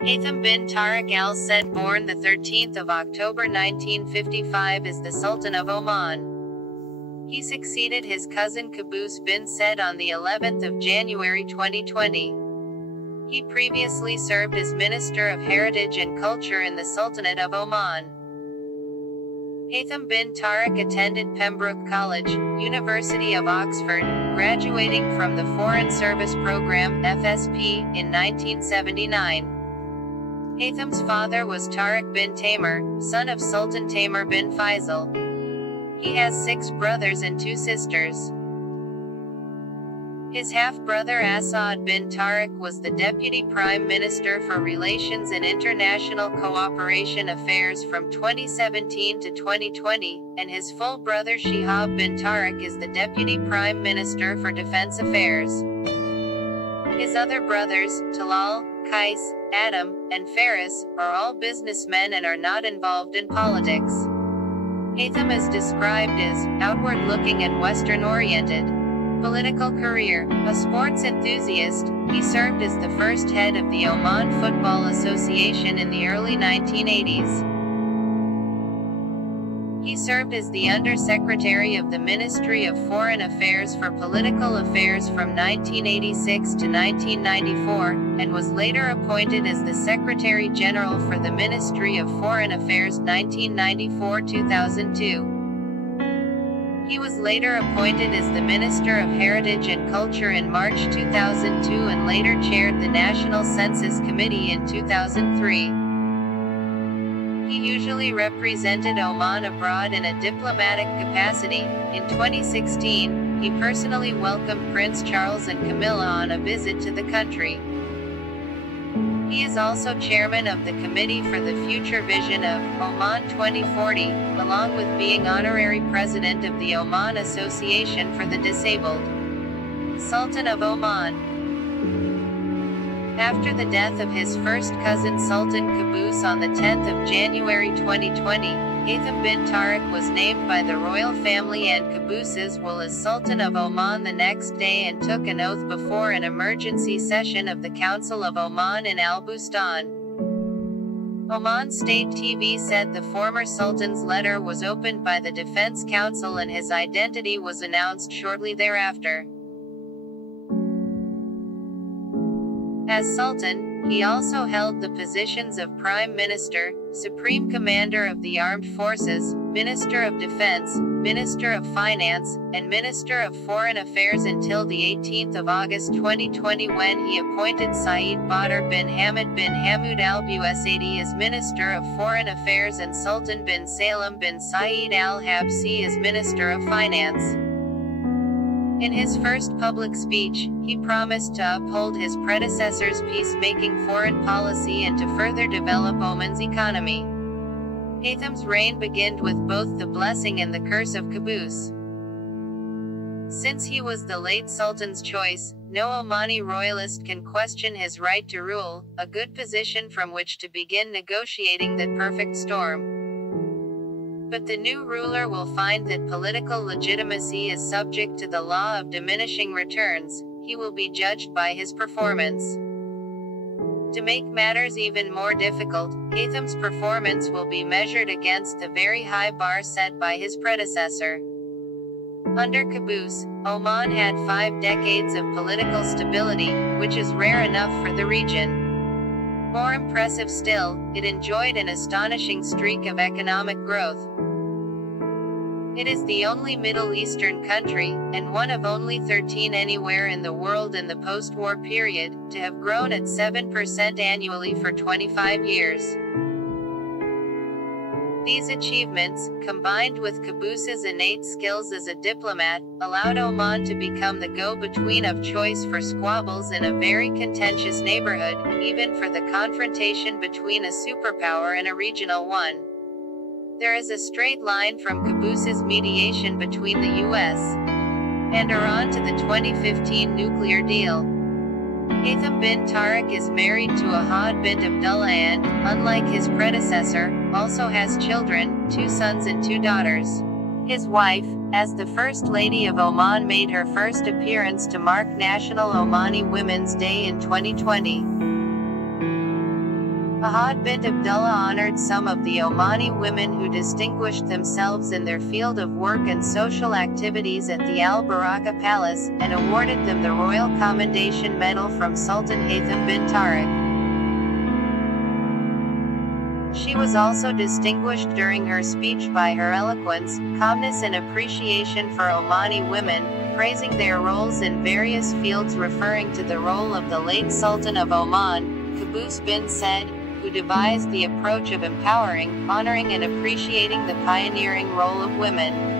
Haitham bin Tariq Al Said, born the 13th of October 1955, is the Sultan of Oman. He succeeded his cousin Qaboos bin Said on the 11th of January 2020. He previously served as Minister of Heritage and Culture in the Sultanate of Oman. Haitham bin Tariq attended Pembroke College, University of Oxford, graduating from the Foreign Service Program (FSP) in 1979. Haytham's father was Tariq bin Taimur, son of Sultan Taimur bin Faisal. He has 6 brothers and 2 sisters. His half-brother Asad bin Tariq was the Deputy Prime Minister for Relations and International Cooperation Affairs from 2017 to 2020, and his full brother Shihab bin Tariq is the Deputy Prime Minister for Defense Affairs. His other brothers, Talal, Qais, Adam, and Faris, are all businessmen and are not involved in politics. Haitham is described as outward-looking and Western-oriented. Political career. A sports enthusiast, he served as the first head of the Oman Football Association in the early 1980s. He served as the Under-Secretary of the Ministry of Foreign Affairs for Political Affairs from 1986 to 1994, and was later appointed as the Secretary General for the Ministry of Foreign Affairs 1994-2002. He was later appointed as the Minister of Heritage and Culture in March 2002 and later chaired the National Census Committee in 2003. He usually represented Oman abroad in a diplomatic capacity. In 2016, he personally welcomed Prince Charles and Camilla on a visit to the country. He is also chairman of the Committee for the Future Vision of Oman 2040, along with being honorary president of the Oman Association for the Disabled. Sultan of Oman. After the death of his first cousin Sultan Qaboos on the 10th of January 2020, Haitham bin Tariq was named by the royal family and Qaboos's will as Sultan of Oman the next day and took an oath before an emergency session of the Council of Oman in Al Bustan. Oman State TV said the former Sultan's letter was opened by the Defense Council and his identity was announced shortly thereafter. As Sultan, he also held the positions of Prime Minister, Supreme Commander of the Armed Forces, Minister of Defense, Minister of Finance, and Minister of Foreign Affairs until the 18th of August 2020 when he appointed Sa'id Badr bin Hamad bin Hamoud al-Busaidi as Minister of Foreign Affairs and Sultan bin Salim bin Sa'id al-Habsi as Minister of Finance. In his first public speech, he promised to uphold his predecessor's peacemaking foreign policy and to further develop Oman's economy. Haytham's reign began with both the blessing and the curse of Qaboos. Since he was the late Sultan's choice, no Omani royalist can question his right to rule, a good position from which to begin negotiating that perfect storm. But the new ruler will find that political legitimacy is subject to the law of diminishing returns. He will be judged by his performance. To make matters even more difficult, Haytham's performance will be measured against the very high bar set by his predecessor. Under Qaboos, Oman had 5 decades of political stability, which is rare enough for the region. More impressive still, it enjoyed an astonishing streak of economic growth. It is the only Middle Eastern country, and one of only 13 anywhere in the world in the post-war period, to have grown at 7% annually for 25 years. These achievements, combined with Qaboos's innate skills as a diplomat, allowed Oman to become the go-between of choice for squabbles in a very contentious neighborhood, even for the confrontation between a superpower and a regional one. There is a straight line from Qaboos's mediation between the US and Iran to the 2015 nuclear deal. Haitham bin Tariq is married to Ahad bint Abdullah and, unlike his predecessor, also has children, 2 sons and 2 daughters. His wife, as the First Lady of Oman, made her first appearance to mark National Omani Women's Day in 2020. Ahad bint Abdullah honored some of the Omani women who distinguished themselves in their field of work and social activities at the Al Baraka Palace, and awarded them the Royal Commendation Medal from Sultan Haitham bin Tariq. She was also distinguished during her speech by her eloquence, calmness and appreciation for Omani women, praising their roles in various fields, referring to the role of the late Sultan of Oman, Qaboos bin Said, who devised the approach of empowering, honoring and appreciating the pioneering role of women.